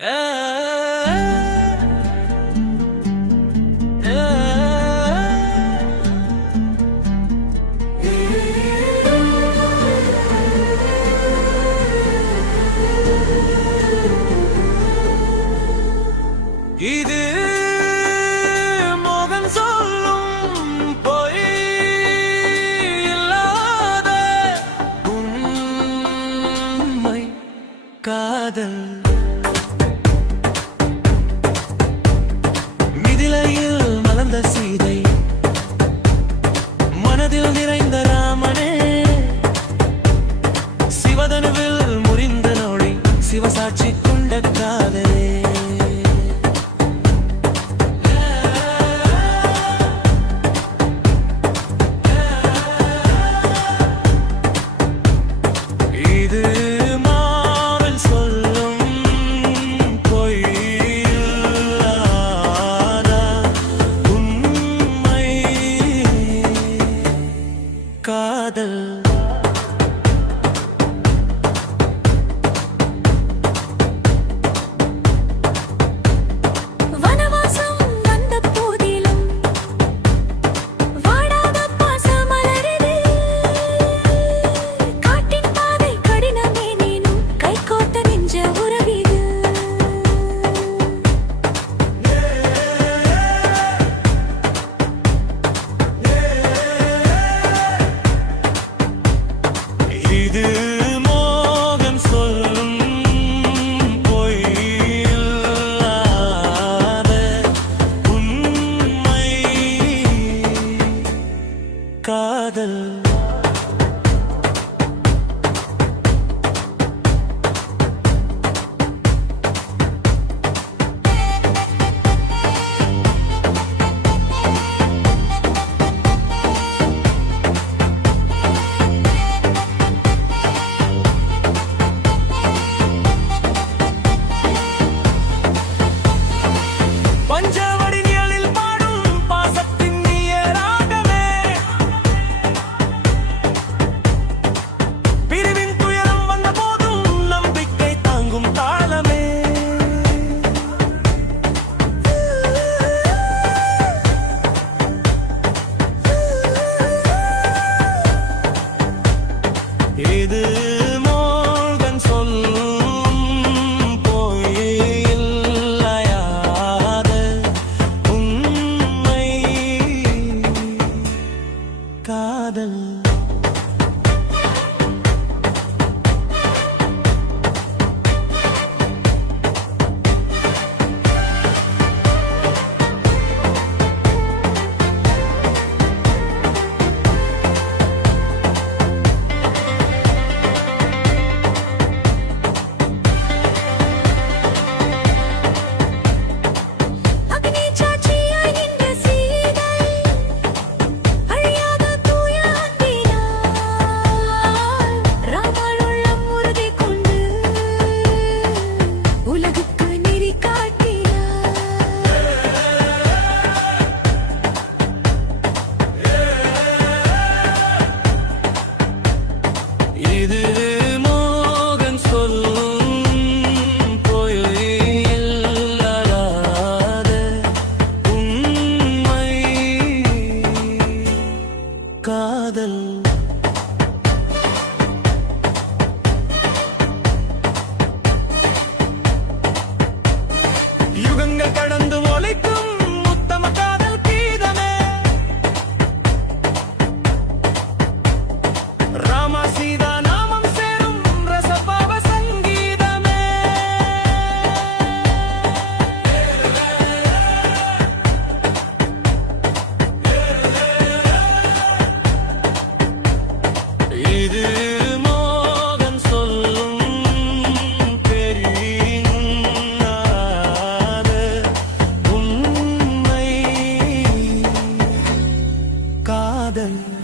Ah! கொண்ட காதலே. ஏது? காதல் دايما